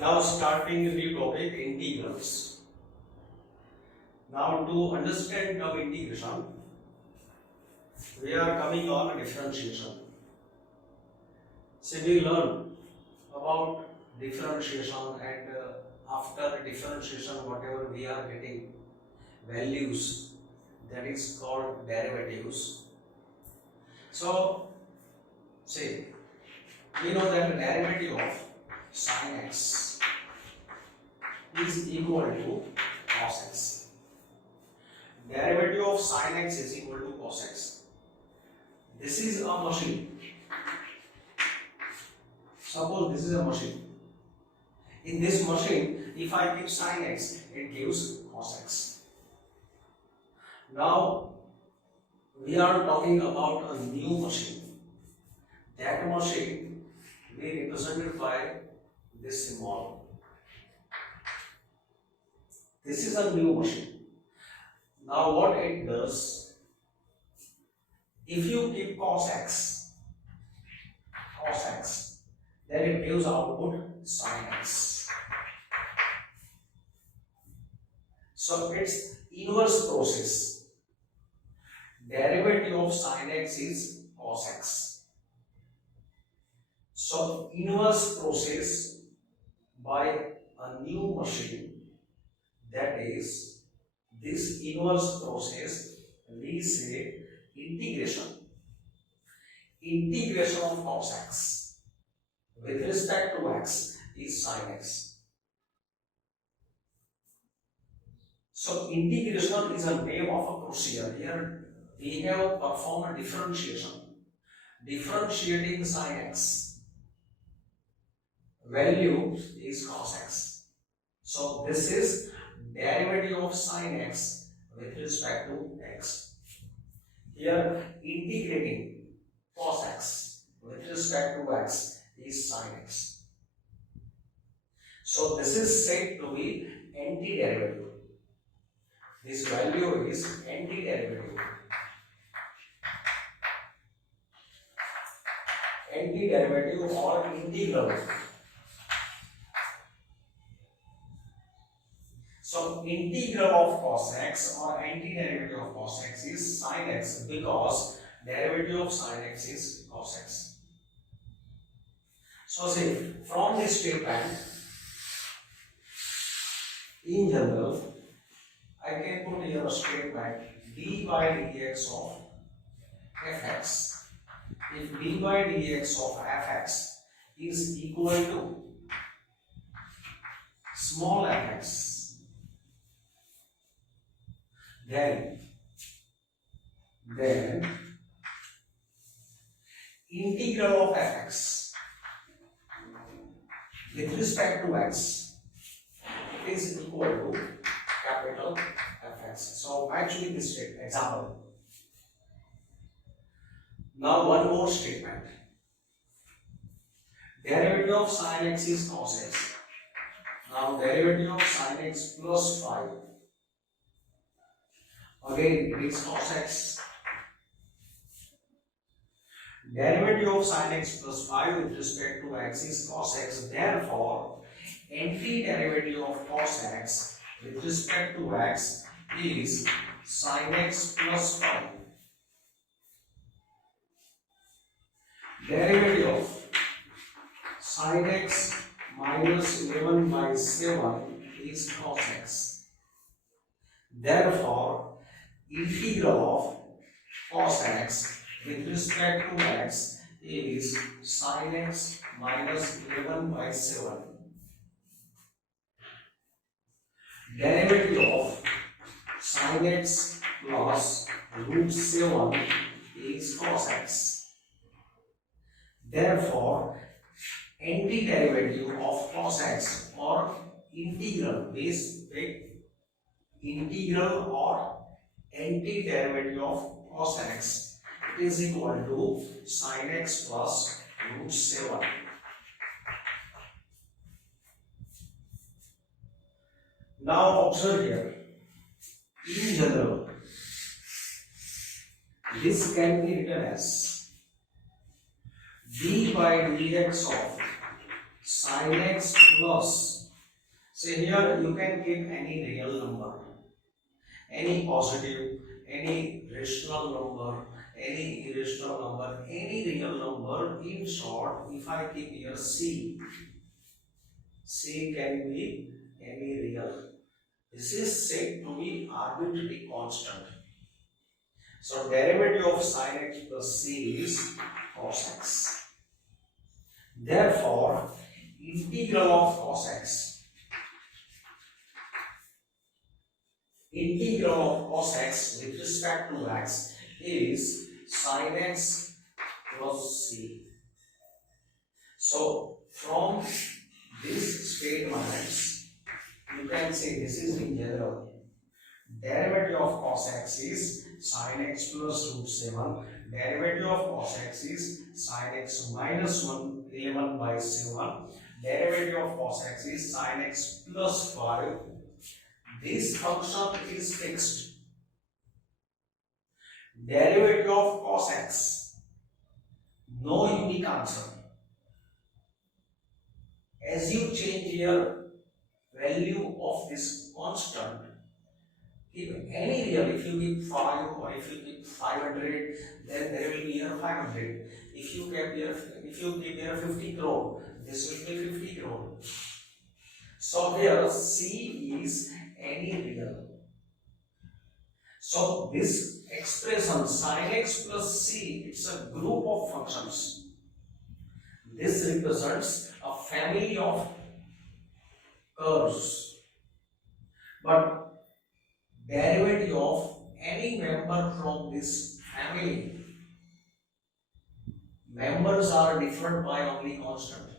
Now starting with the topic integrals. Now to understand the integration, we are coming on differentiation. So we learn about differentiation and after differentiation whatever we are getting values, that is called derivatives. So say we know that the derivative of sin x is equal to cos x. Derivative of sin x is equal to cos x. This is a machine. Suppose this is a machine. In this machine, if I keep sin x, it gives cos x. Now we are talking about a new machine. That machine we represented by this symbol. This is a new machine. Now what it does, if you keep cos x, then it gives output sin x. So it's inverse process. Derivative of sin x is cos x. So inverse process by a new machine, that is this inverse process we say integration. Integration of cos x with respect to x is sin x. So integration is a name of a procedure. Here we have performed differentiation. Differentiating sin x, value is cos x. So this is derivative of sin x with respect to x. Here integrating cos x with respect to x is sin x. So this is said to be antiderivative. This value is antiderivative. Antiderivative or integral. So integral of cos x or antiderivative of cos x is sin x, because derivative of sin x is cos x. So say from this statement, in general, I can put here a statement d by dx of fx. If d by dx of fx is equal to small fx, then integral of fx with respect to x is equal to capital Fx. So actually this example. Now one more statement. Derivative of sin x is cos x. Now derivative of sin x plus 5. Again it is cos x. Derivative of sin x plus 5 with respect to x is cos x. Therefore, antiderivative of cos x with respect to x is sin x plus 5. Derivative of sin x minus 11 by 7 is cos x. Therefore, integral of cos x with respect to x is sin x minus 11 by 7. Derivative of sin x plus root 7 is cos x. Therefore, antiderivative of cos x or integral or antiderivative of cos x is equal to sin x plus root 7. Now observe here, in general, this can be written as d by dx of sin x plus, say here you can keep any real number, any positive, any rational number, any irrational number, any real number. In short, if I keep here C, C can be any real. This is said to be arbitrary constant. So derivative of sin x plus C is cos x. Therefore, integral of cos x, integral of cos x with respect to x is sin x plus C. So from these statements, you can say this is in general. Derivative of cos x is sin x plus root 7. Derivative of cos x is sin x minus 11 by 7. Derivative of cos x is sin x plus 5. This function is fixed. Derivative of cos x, no unique answer. As you change here value of this constant, if any real, if you keep 5 or if you keep 500, then there will be here 500. If you keep here 50 crore, this will be 50 crore. So here C is any real. So this expression sin x plus C, it's a group of functions. This represents a family of curves. But derivative of any member from this family, members are different by only constant.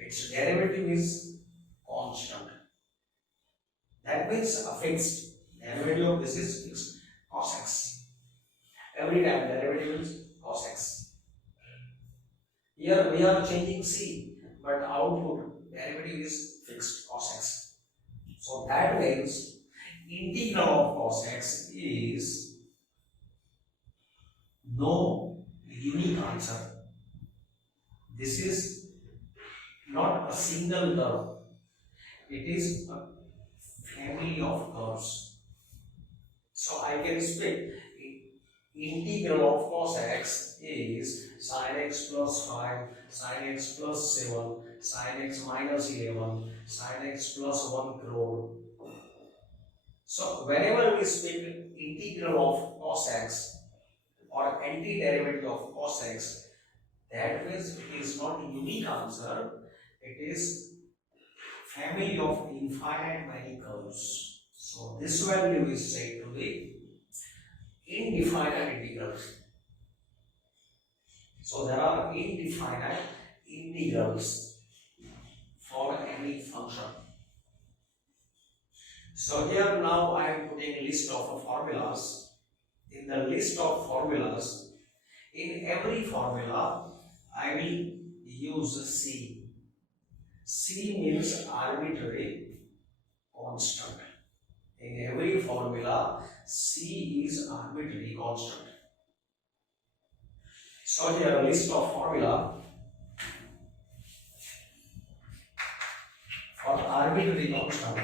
Its derivative is constant. That means a fixed derivative of this is fixed, cos x. Every time derivative is cos x. Here we are changing C, but output derivative is fixed, cos x. So that means integral of cos x is no unique answer. This is not a single curve. It is a family of curves. So I can speak integral of cos x is sin x plus 5, sin x plus 7, sin x minus 11, sin x plus 1 crore. So whenever we speak integral of cos x or antiderivative of cos x, that means it is not a unique answer, it is family of infinite many curves. So this value is said to be indefinite integrals. So there are indefinite integrals for any function. So here now I am putting a list of formulas. In the list of formulas, in every formula I will use C. C means arbitrary constant. In every formula, C is arbitrary constant. So here a list of formula for arbitrary constant.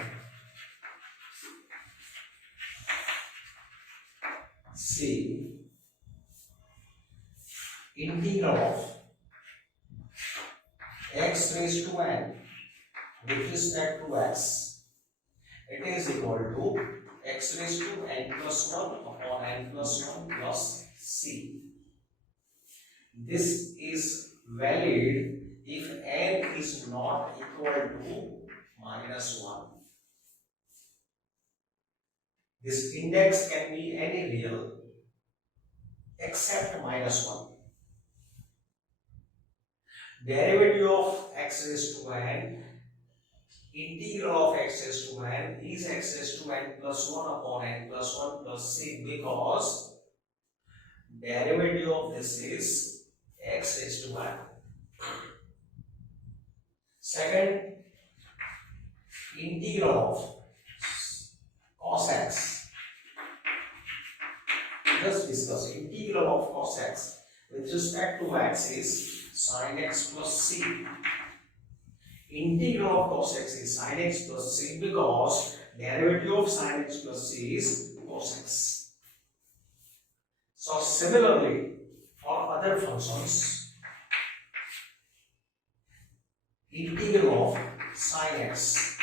C, integral of x raised to n with respect to x, it is equal to x raised to n plus 1 upon n plus 1 plus c. This is valid if n is not equal to minus 1. This index can be any real except minus 1. Derivative of x raised to n, integral of x raised to n is x raised to n plus 1 upon n plus 1 plus c, because derivative of this is x raised to n. Second, integral of cos x. Just discuss integral of cos x with respect to x is sin x plus c. Integral of cos x is sin x plus c because derivative of sin x plus c is cos x. So similarly, for other functions, integral of sin x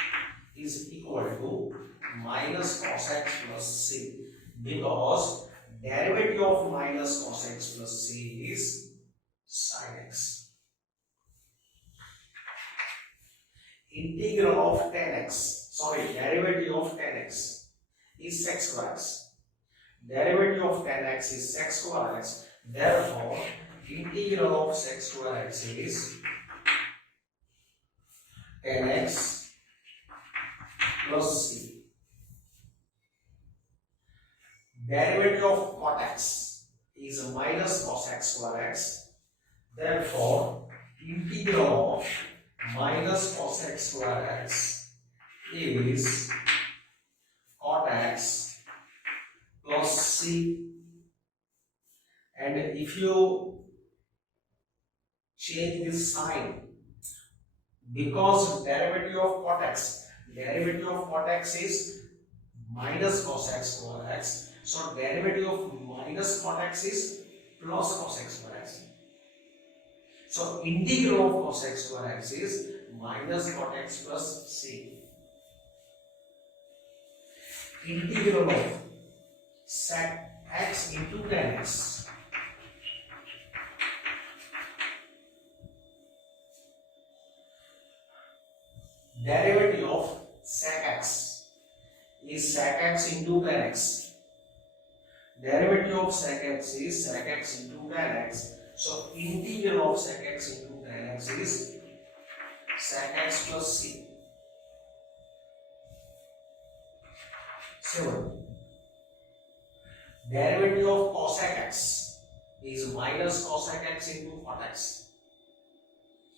is equal to minus cos x plus c because derivative of minus cos x plus c is sin x. Integral of derivative of tan x is sec square x. Derivative of tan x is sec square x. Therefore, integral of sec square x is tan x plus c. Derivative of cot x is minus cos x square x. Therefore, integral of minus cos x square x is cot x plus c. And if you change this sign, because derivative of cot x is minus cos x square x, so derivative of minus cot x is plus cos x square x. So integral of cos x square x is minus cot x plus c. Integral of sec x into tan x derivative of sec x is sec x into tan x. Derivative of sec x is sec x into tan x. So integral of sec x into tan x is sec x plus c. 7. Derivative of cosec x is minus cosec x into cot x.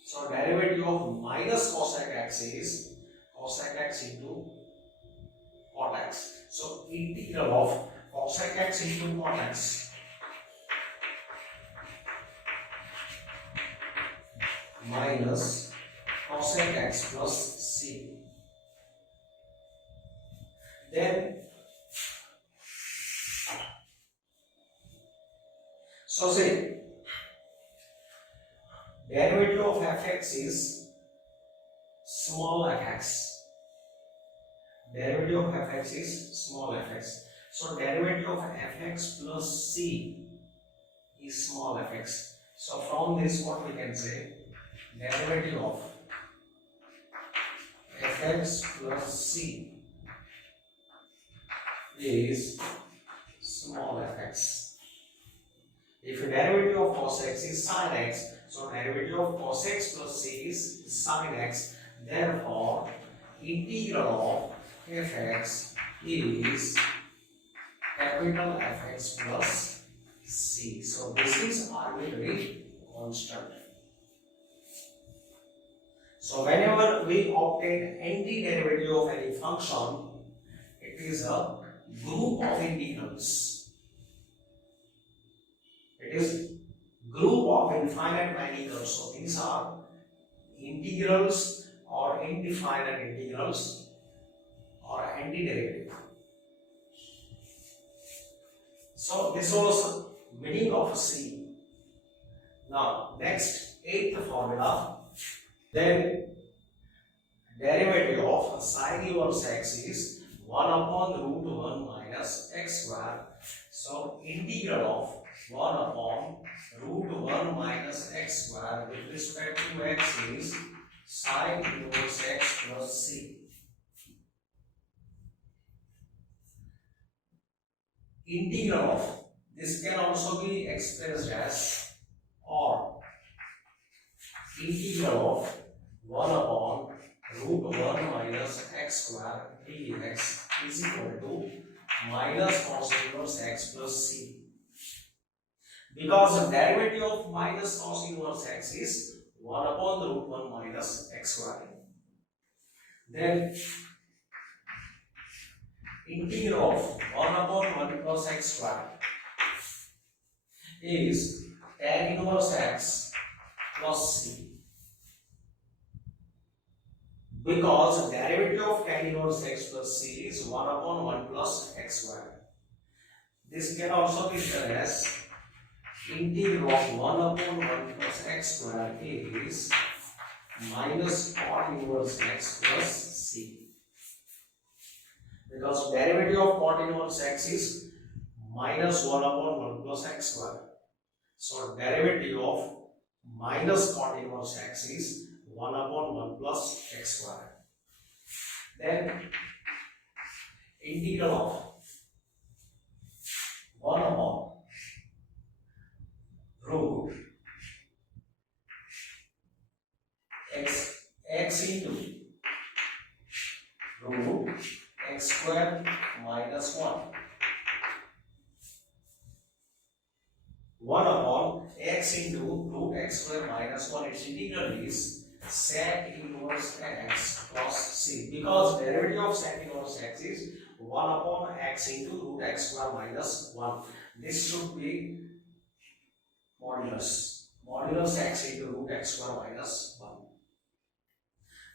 So derivative of minus cosec x is cosec x into cot x. So integral of cosec x into cot x minus cosec x plus c. Then so say derivative of fx is small fx. Derivative of fx is small fx. So derivative of fx plus c is small fx. So from this what we can say, derivative of fx plus c is small fx. If derivative of cos x is sin x, so derivative of cos x plus c is sin x. Therefore, integral of fx is capital Fx plus c. So this is arbitrary constant. So whenever we obtain antiderivative of any function, it is a group of integrals. It is group of infinite integrals. So these are integrals or indefinite integrals or antiderivative. So this was meaning of C. Now next, eighth formula. Then derivative of sin inverse x is 1 upon root 1 minus x square. So integral of 1 upon root 1 minus x square with respect to x is sin inverse x plus c. Integral of this can also be expressed as or integral of 1 upon root 1 minus x square dx is equal to minus cos inverse x plus c. Because the derivative of minus cos inverse x is 1 upon the root 1 minus x square. Then integral of 1 upon 1 plus x square is tan inverse x plus c. because derivative of tan inverse x plus c is 1 upon 1 plus x square. This can also be written as integral of 1 upon 1 plus x square is minus cot inverse x plus c. Because derivative of cot inverse x is minus 1 upon 1 plus x square. So derivative of minus cot inverse x is 1 upon 1 plus x square. Then integral of 1 upon root x into root x square minus 1. 1 upon x into root x square minus 1. Its integral is sec inverse x plus c. Because derivative of sec inverse x is 1 upon x into root x square minus 1. This should be modulus. Modulus x into root x square minus 1.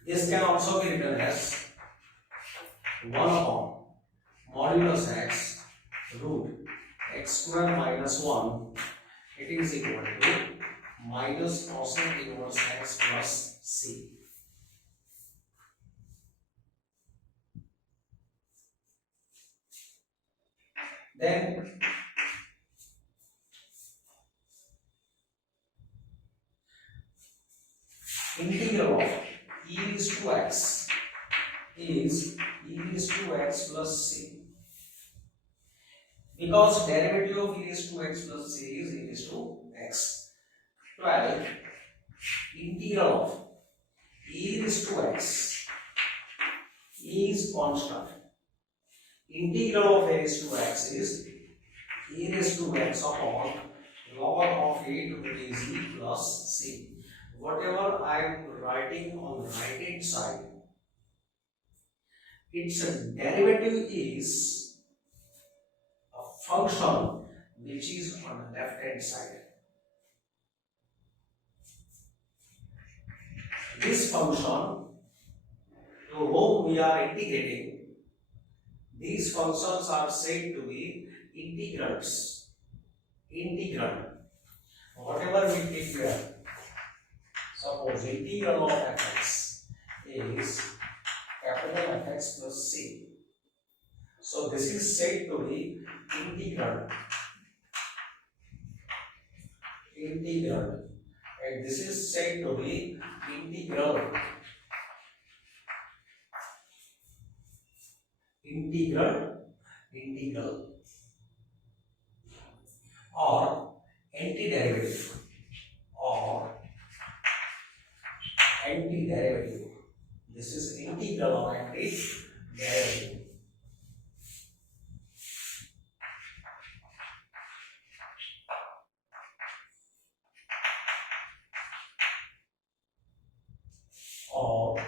This can also be written as 1 upon modulus x root x square minus 1. It is equal to minus cosec inverse x plus c. Then integral of e raised to x is e raised to x plus c. Because derivative of e raised to x plus c is e raised to x. 12. Integral of e raised to x is constant. Integral of a raised to x is e raised to x upon log of a to the base e plus c. Whatever I am writing on the right hand side, its derivative is a function which is on the left hand side. This function to whom we are integrating, these functions are said to be integrals. Integral. Whatever we take here, suppose integral of fx is capital Fx plus c. So this is said to be integral. Integral. And this is said to be integral. Integral or antiderivative antiderivative. This is integral or antiderivative. Or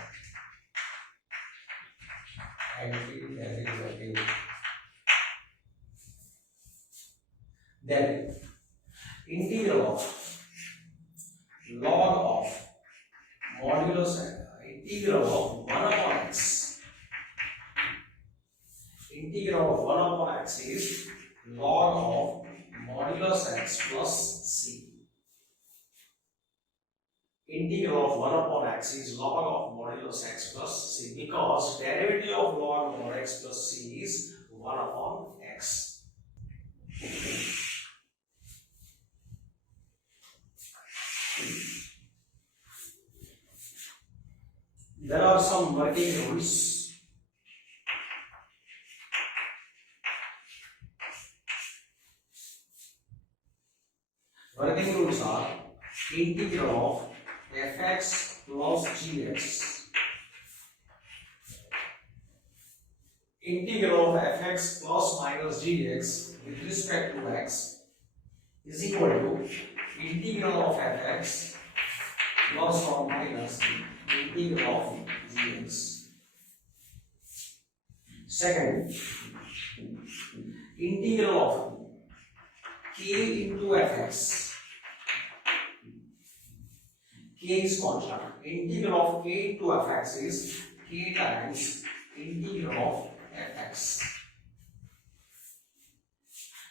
antiderivative. Then integral of log of modulus integral of 1 upon x. Integral of 1 upon x is log of modulus x plus c. Integral of 1 upon x is log of modulus x plus c, because derivative of log mod x plus c is 1 upon x. There are some working rules. Working rules are integral of fx plus gx. Integral of fx plus minus gx with respect to x is equal to integral of fx plus or minus integral of gx. Second, integral of k into fx. K is constant. Integral of k into fx is t times integral of fx.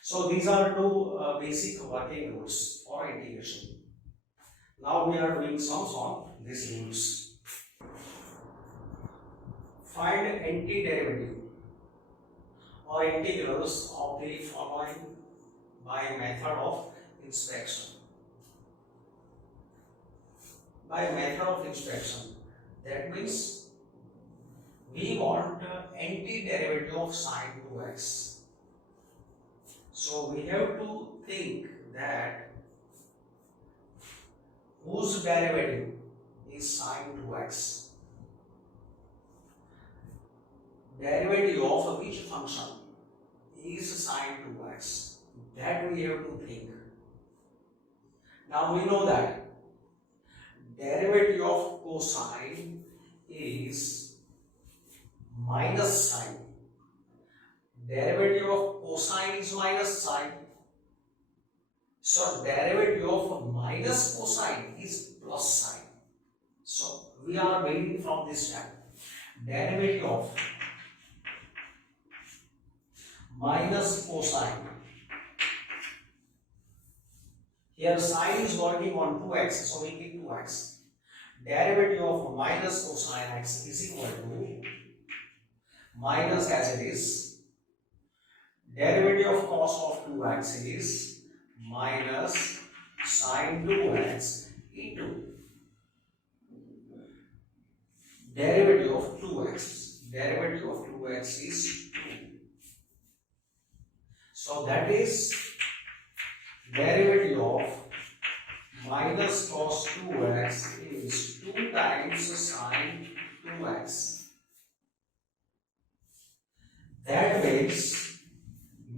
So these are two basic working rules for integration. Now we are doing sums on these rules. Find antiderivative or integrals of the following by method of inspection. By method of inspection, that means we want antiderivative of sine 2x. So we have to think that whose derivative is sine 2x. Derivative of which function is sine 2x. That we have to think. Now we know that derivative of cosine is minus sine. Derivative of cosine is minus sine. So derivative of minus cosine is plus sine. So we are waiting from this step. Derivative of minus cosine. Here sine is working on 2x, so we keep 2x. Derivative of minus cosine x is equal to minus as it is. Derivative of cos of 2x is minus sine 2x into derivative of 2x. Derivative of 2x is 2. So that is derivative of minus cos 2x is 2 times sine 2x. That means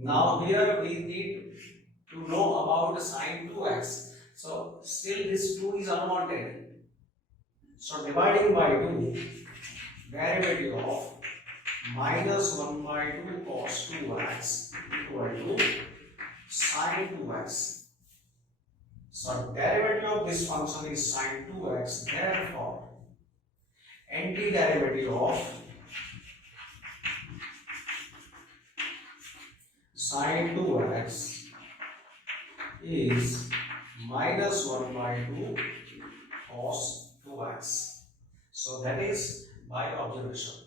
now here we need to know about sine 2x. So still this 2 is unwanted. So dividing by 2, derivative of minus 1 by 2 cos 2x equal to sine 2x. So derivative of this function is sine 2x. Therefore, antiderivative of sine 2x is minus 1 by 2 cos 2x. So that is by observation.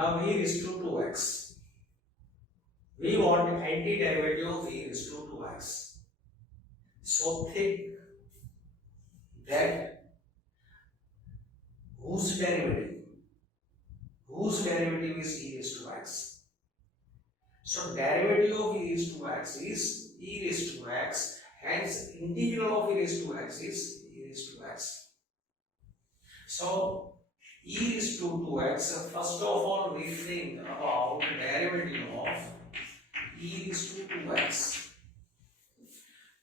Now e is to 2x. We want antiderivative of e is to 2x. So think that whose derivative is e raised to x. So derivative of e raised to x is e raised to x. Hence integral of e raised to x is e raised to x. So e is to 2x. First of all, we think about derivative of e is to 2x.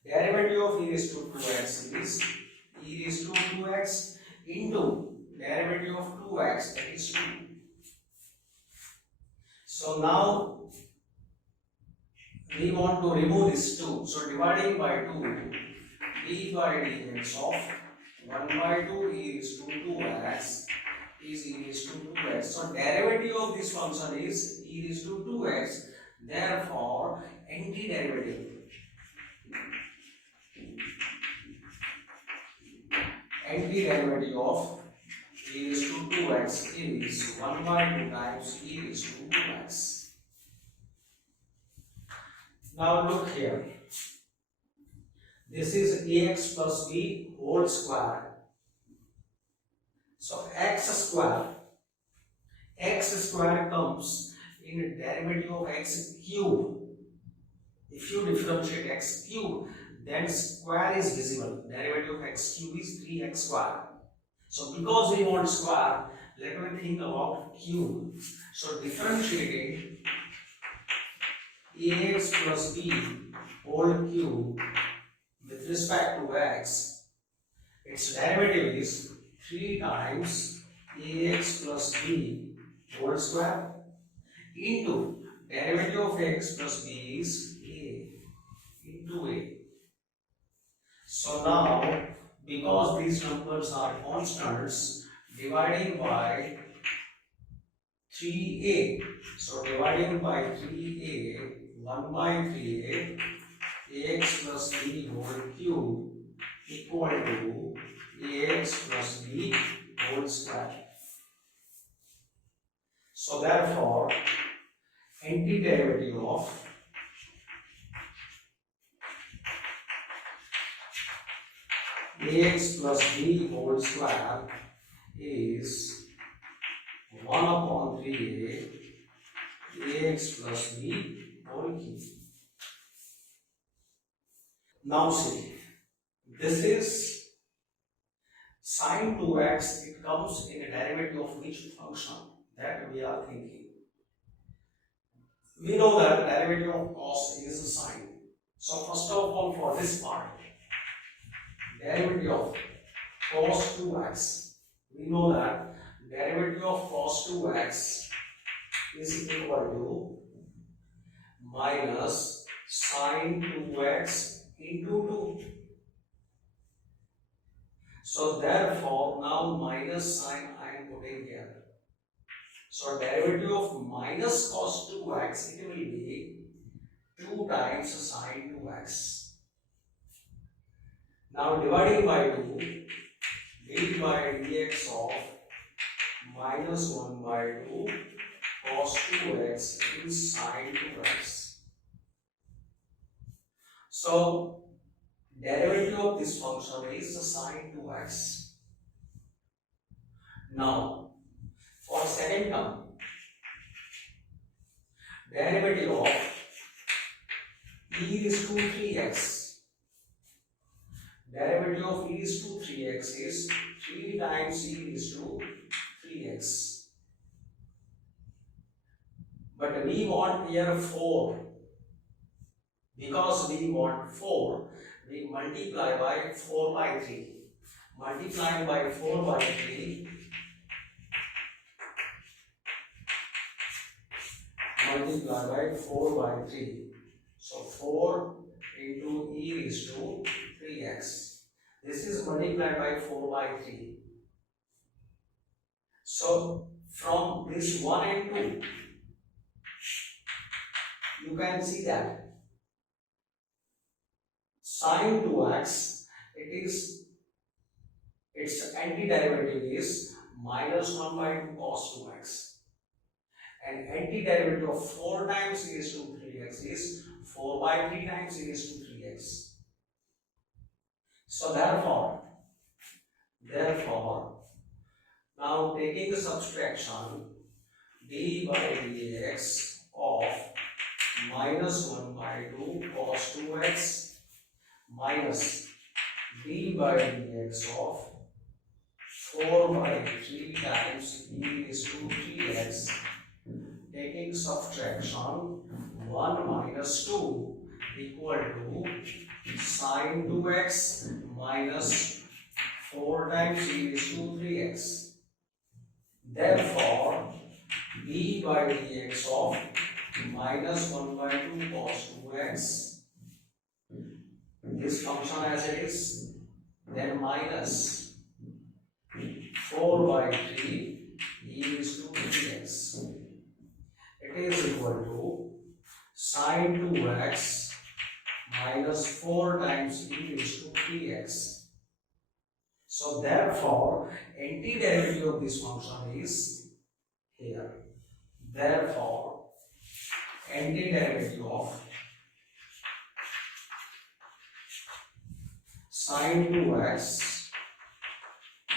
Derivative of e is to 2x is e is to 2x into derivative of 2x, that is 2. So now we want to remove this 2. So dividing by 2, d by dx of 1 by 2 e is to 2x is e raised to 2x. So derivative of this function is e raised to 2x. Therefore, antiderivative of e raised to 2x is 1 by 2 times e raised to 2x. Now look here. This is ax plus b whole square. So x square comes in derivative of x cube. If you differentiate x cube, then square is visible. Derivative of x cube is 3x square. So because we want square, let me think about cube. So differentiating ax plus b whole cube with respect to x, its derivative is 3 times ax plus b whole square into derivative of x plus b is a into a. So now, because these numbers are constants, dividing by 3a. So dividing by 3a, 1 by 3a, ax plus b whole cube equal to ax plus b whole square. So therefore, antiderivative of ax plus b whole square is 1 upon 3a ax plus b whole cube. Now see, this is sine 2x, it comes in a derivative of which function that we are thinking. We know that derivative of cos is sine. So first of all, for this part, derivative of cos 2x, we know that derivative of cos 2x is equal to minus sine 2x into 2. So therefore, now minus sign I am putting here. So derivative of minus cos 2x, it will be 2 times sine 2x. Now dividing by 2, d by dx of minus 1 by 2 cos 2x is sine 2x. So derivative of this function is the sine 2x. Now, for second term, derivative of e is to 3x. Derivative of e is to 3x is 3 times e is to 3x. But we want here 4. Because we want 4, we multiply by 4 by 3. Multiplying by 4 by 3, multiply by 4 by 3. So 4 into e is to 3x. This is multiplied by 4 by 3. So from this 1 and 2, you can see that sine 2x, its antiderivative is minus 1 by 2 cos 2x. And antiderivative of 4 times e is to 3x is 4 by 3 times e is to 3x. So therefore, now taking the subtraction, d by dx of minus 1 by 2 cos 2x minus d by dx of 4 by 3 times e is to 3x, taking subtraction 1 minus 2 equal to sine 2x minus 4 times e is to 3x. Therefore, d by dx of minus 1 by 2 cos 2x, this function as it is, then minus 4 by 3 e is to 3x. It is equal to sine 2x minus 4 times e is to 3x. So therefore, antiderivative of this function is here. Therefore, antiderivative of sine 2x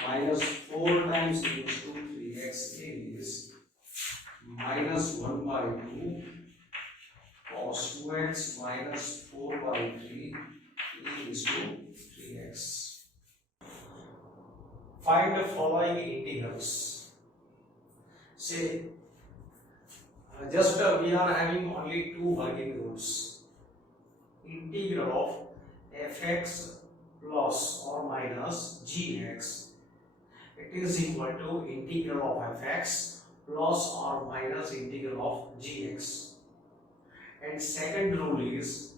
minus 4 times e is to 3x is minus 1 by 2 cos 2x minus 4 by 3 e is to 3x. Find the following integrals. Say, we are having only two working rules. Integral of fx plus or minus gx, it is equal to integral of fx plus or minus integral of gx. And second rule is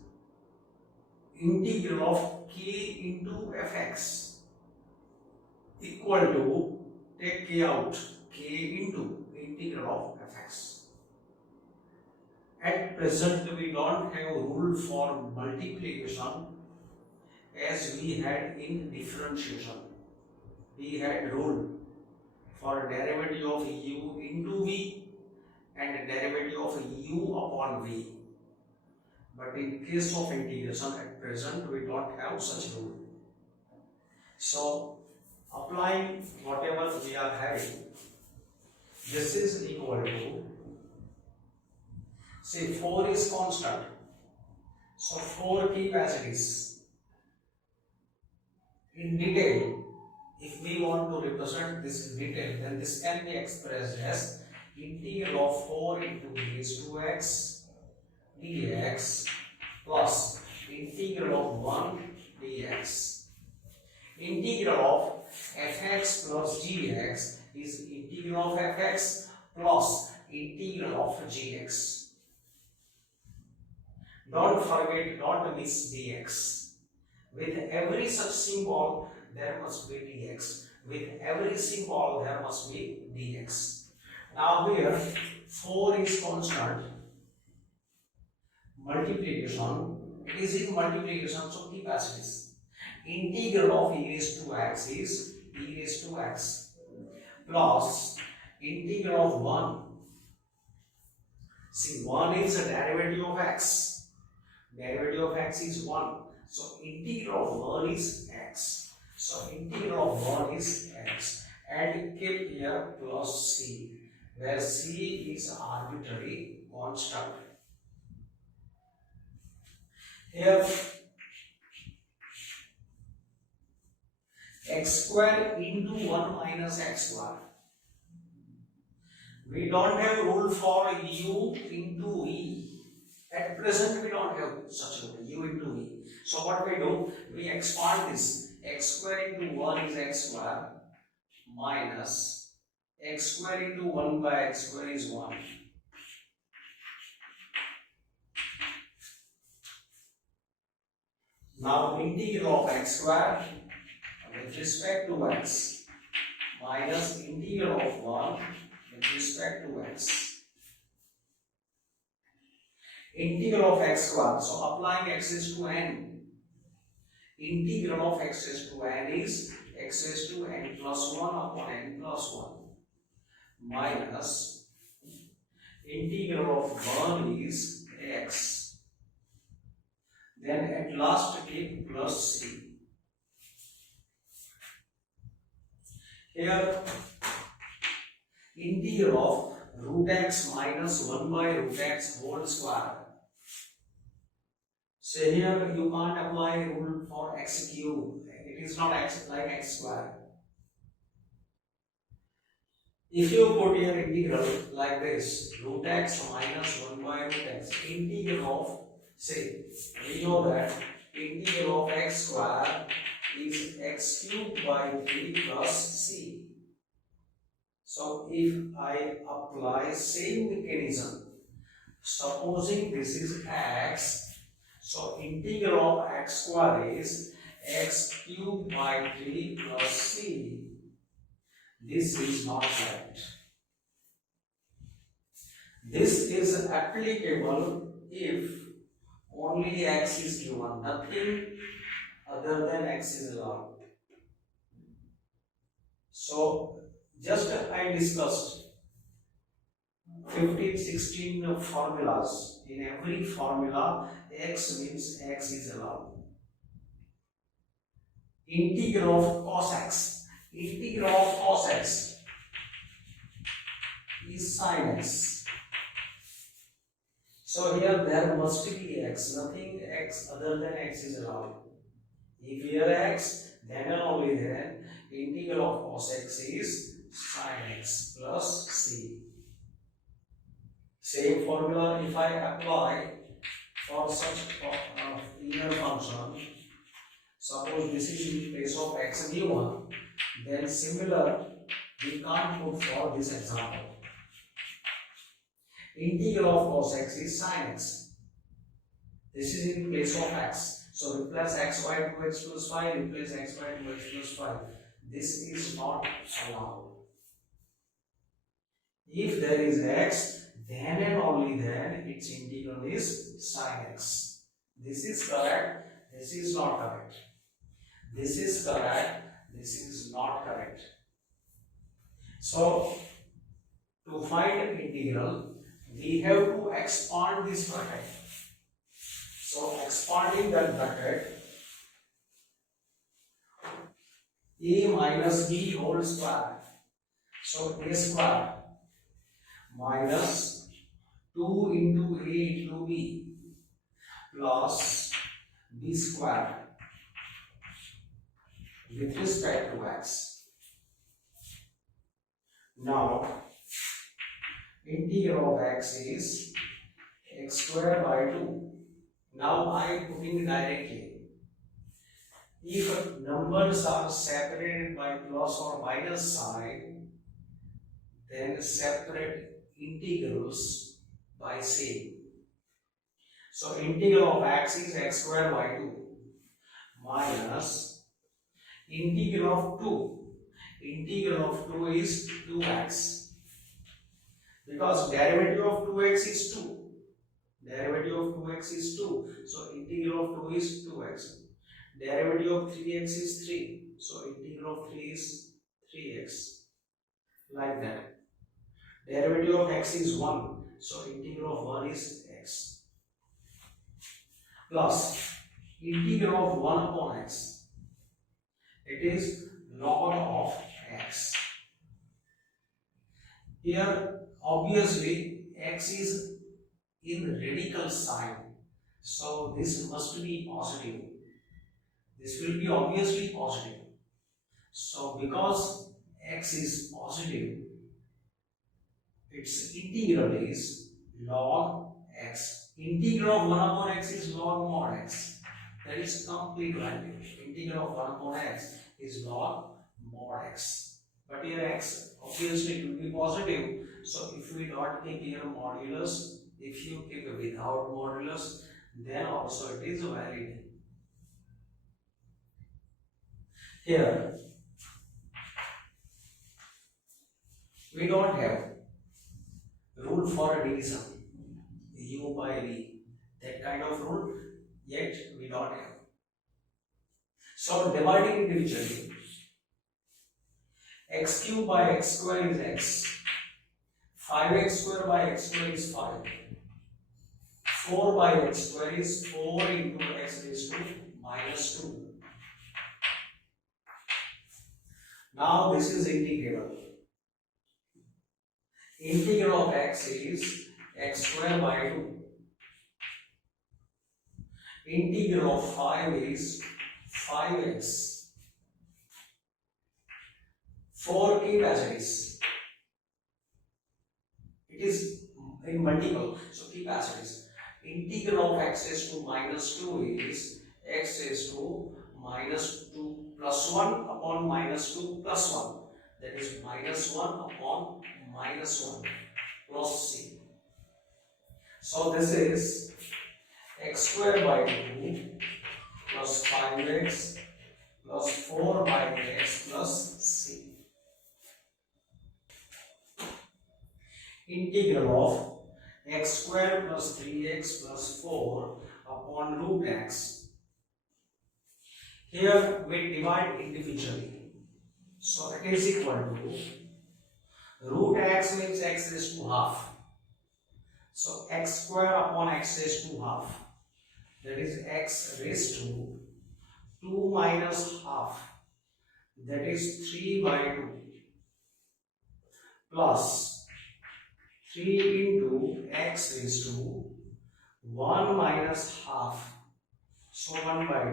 integral of k into fx equal to, take k out, k into integral of fx. At present we don't have rule for multiplication as we had in differentiation. We had rule for derivative of u into v and derivative of u upon v. But in case of integration at present we don't have such rule. So applying whatever we are having, this is equal to, say 4 is constant, so 4 keep as it is. In detail, if we want to represent this in detail, then this can be expressed as integral of 4 into e raised to x dx plus integral of 1 dx. Integral of fx plus gx is integral of fx plus integral of gx. Don't forget, don't miss dx. With every such symbol, there must be dx. With every symbol, there must be dx. Now here, 4 is constant. Multiplication, it is in multiplication, so keep as it is. Integral of e raised to x is e raised to x plus integral of 1. See, 1 is a derivative of x. Derivative of x is 1. So integral of 1 is x. So integral of 1 is x. And keep here plus c, where c is arbitrary constant. Here x square into 1 minus x square. We don't have rule for u into e. At present we don't have such a u into e. So what we do, we expand this. X square into 1 is x square minus x square into 1 by x square is 1. Now integral of x square with respect to x minus integral of 1 with respect to x. Integral of x square, so applying x is to n. Integral of x is to n is x is to n plus 1 upon n plus 1 minus integral of 1 is x. Then at last keep plus c. Here integral of root x minus 1 by root x whole square. So here you can't apply rule for x cube. It is not x like x square. If you put your integral like this, root x minus 1 by root x, integral of, say, we know that integral of x square is x cubed by 3 plus c. So if I apply same mechanism, supposing this is x, so integral of x square is x cubed by 3 plus c. This is not correct. This is applicable if only x is given, nothing other than x is allowed. So just I discussed 15-16 formulas. In every formula, x means x is allowed. Integral of cos x. Integral of cos x is sin x. So here there must be x, nothing x other than x is allowed. If here x, then and only then integral of cos x is sin x plus c. Same formula if I apply for such linear function, suppose this is in place of x given, then similar we can't put for this example. Integral of cos x is sin x. This is in place of x. So replace x by 2x plus 5, replace x by 2x plus 5. This is not allowed. If there is x, then and only then its integral is sin x. This is correct, this is not correct. This is correct, this is not correct. So, to find integral, we have to expand this bracket. So, expanding that bracket, a minus b whole square. So, a square minus 2 into a into b plus b square with respect to x. Now, integral of x is x square by 2. Now I am putting directly. If numbers are separated by plus or minus sign, then separate integrals by same. So integral of x is x square by 2 minus integral of 2. Integral of 2 is 2x. Because derivative of 2x is 2. Derivative of 2x is 2. So integral of 2 is 2x. Derivative of 3x is 3. So integral of 3 is 3x. Like that. Derivative of x is 1. So integral of 1 is x. Plus integral of 1 upon x. It is log of x. Here obviously x is in radical sign. So this must be positive. This will be obviously positive. So because x is positive, its integral is log x. Integral of 1 upon x is log mod x. That is complete value. Integral of 1 upon x is log mod x. But here x obviously it will be positive. So if we don't keep here modulus, if you keep without modulus, then also it is valid. Here we don't have rule for division, u by v, that kind of rule yet we don't have. So dividing individually, x cube by x square is x, 5x square by x square is 5, 4 by x square is 4 into x raised to minus 2. Now this is integral. Integral of x is x square by 2. Integral of 5 is 5x. 4 keep as it is. It is in multiple, so keep as it is. Integral of x raised to minus 2 is x raised to minus 2 plus 1 upon minus 2 plus 1. That is minus 1 upon minus 1 plus c. So this is x square by 2 plus 5x plus 4 by x plus c. Integral of x square plus 3x plus 4 upon root x. Here we divide individually. So it is equal to root x means x raised to half. So x square upon x raised to half. That is x raised to 2 minus half. That is 3 by 2 plus 3 into x raised to 1 minus half. So 1 by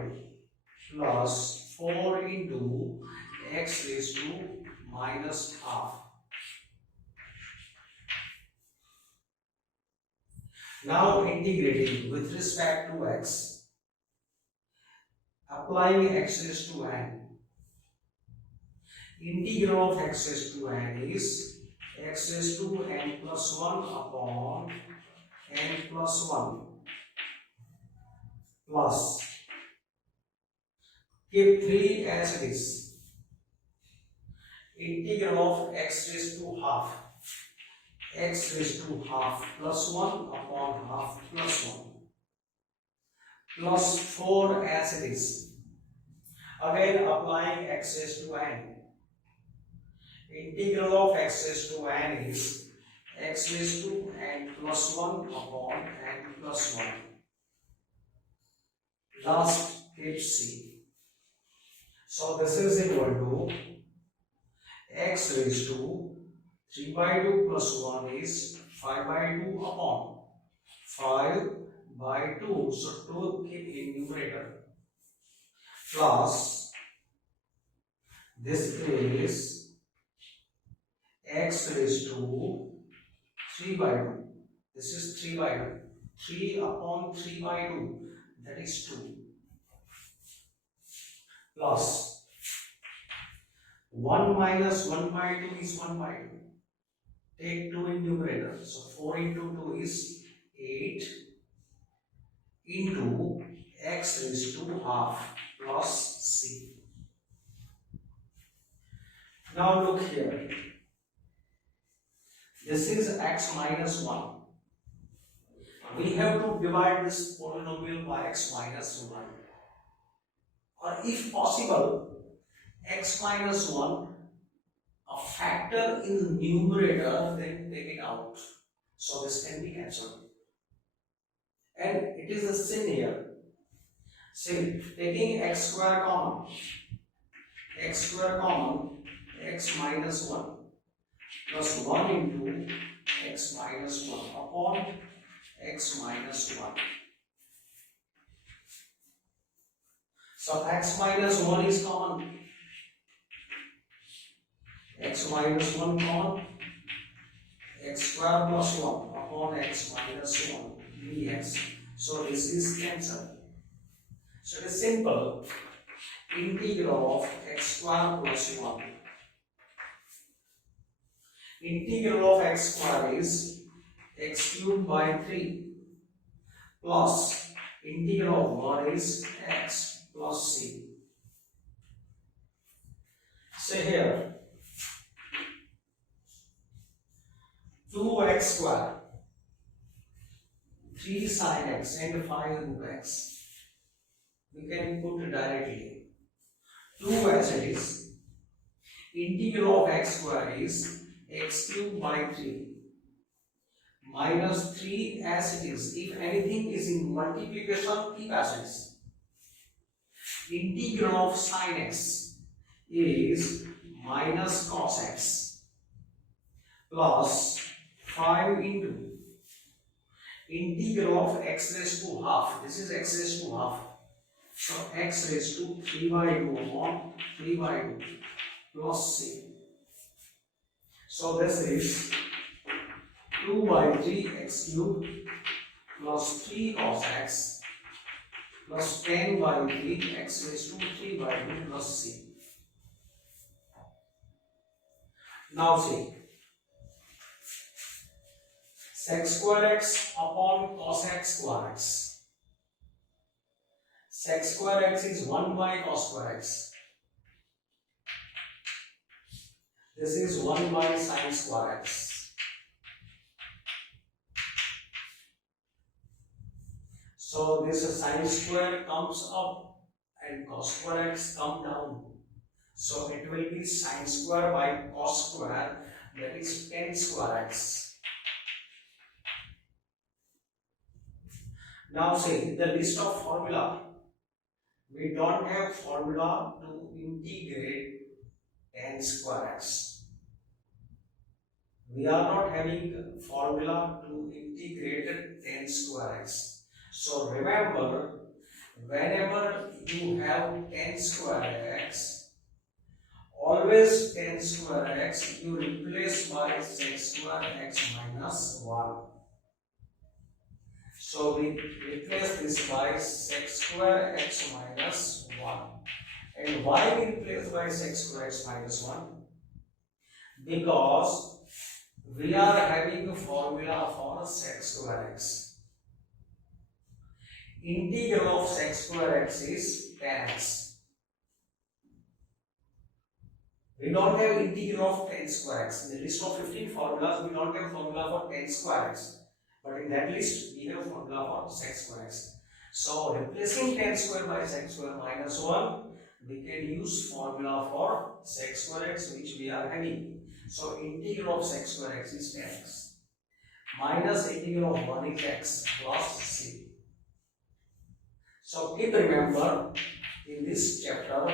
2 plus 4 into x raised to minus half. Now integrating with respect to x, applying x raised to n. Integral of x raised to n is x raised to n plus 1 upon n plus 1 plus, keep 3 as it is, integral of x raised to half, x raised to half plus 1 upon half plus 1 plus 4 as it is. Again applying x raised to n. Integral of x raised to n is x raised to n plus 1 upon n plus 1. Last keep c. So this is equal to x raised to 3 by 2 plus 1 is 5 by 2 upon 5 by 2. So 2 keep in numerator plus this is x raised to 3 by 2. This is 3 by 2. 3 upon 3 by 2, that is 2. Plus 1 minus 1 by 2 is 1 by 2. Take 2 in numerator. So 4 into 2 is 8 into x raised to half plus c. Now look here. This is x minus 1. We have to divide this polynomial by x minus 1. Or if possible, x minus 1, a factor in numerator, then take it out. So this can be cancelled. And it is a sin here. See, taking x square common, x minus 1 plus 1 into x minus 1 upon x minus 1. So x minus 1 is common. X minus 1 common. X square plus 1 upon x minus 1 dx. So this is cancelled. So it is simple. Integral of x square plus 1. Integral of x square is x cubed by 3 plus integral of 1 is x plus c. Say here 2x square, 3 sin x and 5 root x. We can put directly 2 as it is. Integral of x square is x cubed by 3 minus 3 as it is. If anything is in multiplication, keep as it is. Integral of sin x is minus cos x plus 5 into integral of x raised to half. This is x raised to half. So x raised to 3 by 2 upon 3 by 2 plus c. So this is 2 by 3 x cubed plus 3 cos x plus 10 by 3 x raised to 3 by 2 plus c. Now see, sec square x upon cos x square x. Sec square x is 1 by cos square x. This is 1 by sin square x. So this sin square comes up and cos square x come down. So it will be sin square by cos square, that is 10 square x. Now see, in the list of formula, we don't have formula to integrate 10 square x. We are not having formula to integrate 10 square x. So remember, whenever you have 10 square x, always 10 square x you replace by sec square x minus 1. So we replace this by sec square x minus 1. And why we replace by sec square x minus 1? Because we are having a formula for sec square x. Integral of sec square x is 10x. We don't have integral of 10 square x. In the list of 15 formulas, we don't have formula for 10 square x. But in that list, we have formula for sec square x. So replacing 10 square by sec square minus 1, we can use formula for sec square x which we are having. So integral of sec square x is 10x minus integral of 1 is x plus c. So keep remember in this chapter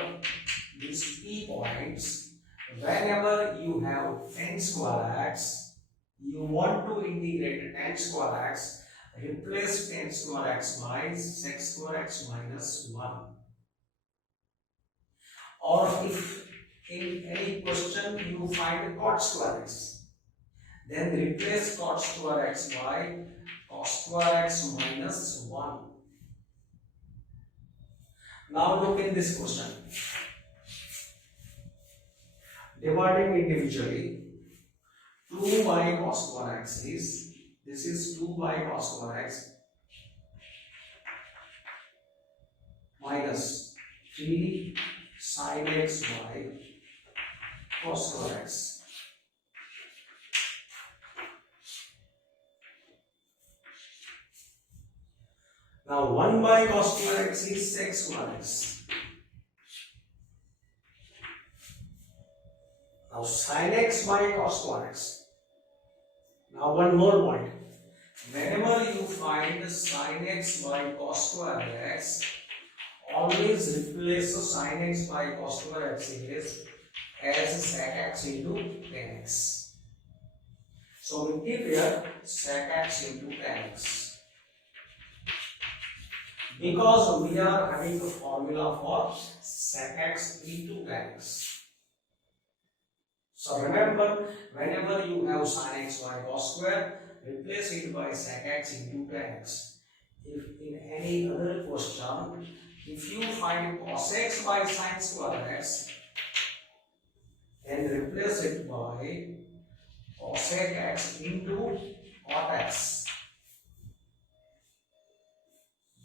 these key points. Whenever you have 10 square x, you want to integrate 10 square x, replace 10 square x by sec square x minus 1. Or if in any question you find cot square x, then replace cot square x by cos square x minus 1. Now look in this question. Dividing individually, 2 by cos square x is, this is 2 by cos square x minus 3 sin x by cos square x. Now 1 by cos square x is sec square x. Now sin x by cos square x. Now one more point. Whenever you find sin x by cos square x, always replace the sin x by cos square x is as sec x into tan x. So we keep here sec x into tan x. Because we are having a formula for sec x into tan x. So remember, whenever you have sin x by cos square, replace it by sec x into tan x. If in any other question, if you find cos x by sin square x, then replace it by cosec x into cot x.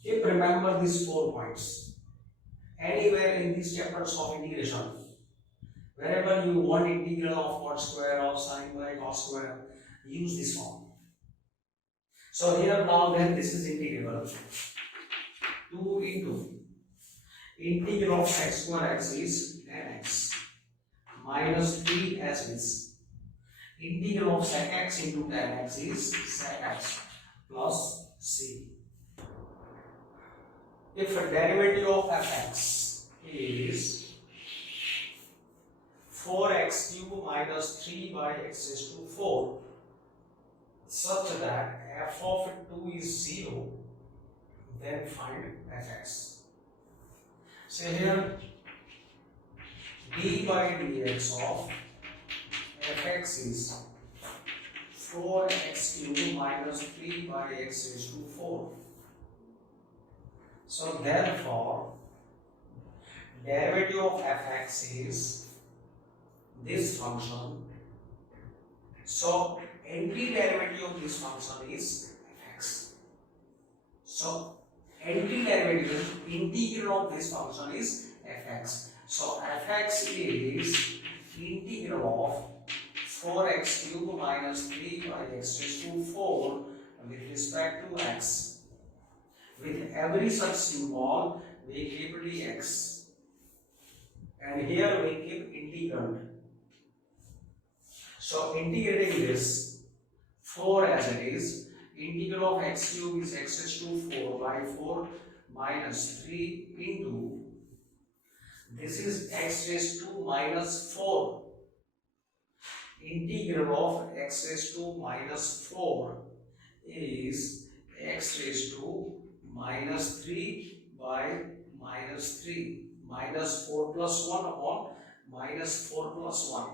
Keep remember these 4 points. Anywhere in these chapters of integration, wherever you want integral of cot square or sin by cos square, use this form. So here now then this is integral 2 into integral of sec square x is tan x minus 3 as is integral of sec x into tan x is sec x plus c. If a derivative of fx is 4x cube minus 3 by x raised to 4 such that f of 2 is 0, then find fx. So here d by dx of fx is 4x cube minus 3 by x raised to 4. So therefore derivative of fx is this function. So antiderivative of this function is fx. So antiderivative integral of this function is fx. So fx is integral of 4x cube minus 3 by x raised to 4 with respect to x. With every such symbol, we keep dx, and here we keep integrand. So integrating this 4 as it is, integral of x cube is x raised to 4 by 4 minus 3 into, this is x raised to minus 4. Integral of x raised to minus 4 is x raised to minus 3 by minus 3 minus 4 plus 1 upon minus 4 plus 1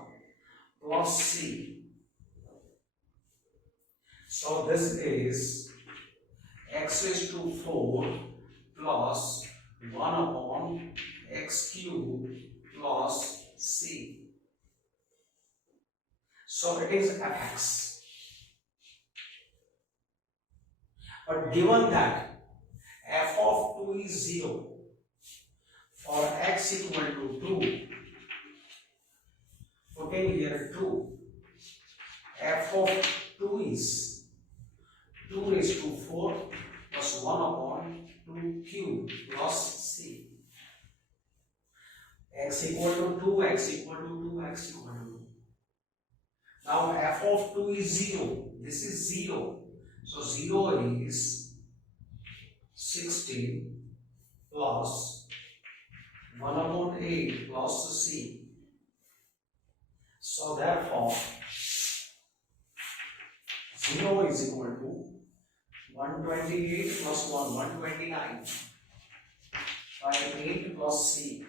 plus c. So this is x raised to 4 plus 1 upon x cube plus c. So it is fx. But given that f of 2 is 0 for x equal to 2, putting here 2, f of 2 is 2 raised to 4 plus 1 upon 2 cube plus c. X equal to 2, x equal to 2, x equal to 2. Now f of 2 is 0. This is 0. So 0 is 16 plus 1 upon 8 plus c. So therefore 0 is equal to 128 plus 1, 129 by 8 plus c.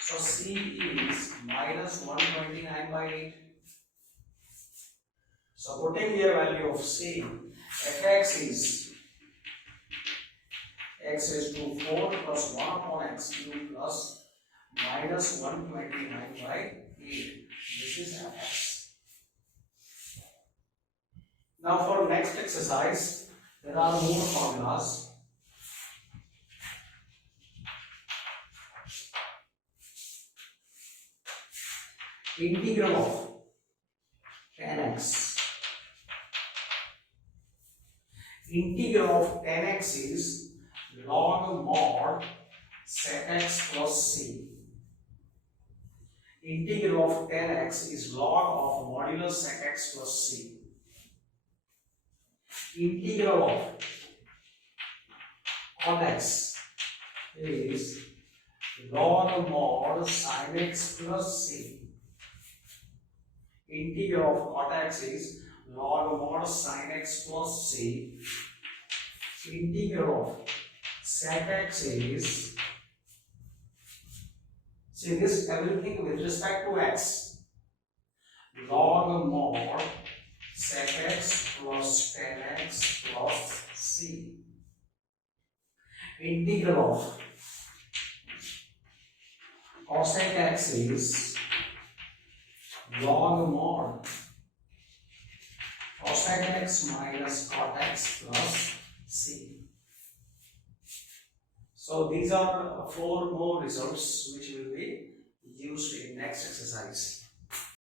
So c is minus 129 by 8. So putting here value of c, fx is x raised to 4 plus 1 upon x cube plus minus 129 by 8. This is fx. Now for next exercise, there are more formulas. Integral of tan x. Integral of tan x is log mod sec x plus c. Integral of tan x is log of modulus sec x plus c. Integral of cot x is log mod sin x plus c. Integral of cot x is log mod sin x plus c. Integral of sec x is, see this everything with respect to x, log mod sec x plus tan x plus c. Integral of cosec x is log mod cosec x minus cot x plus c. So these are 4 more results which will be used in next exercise.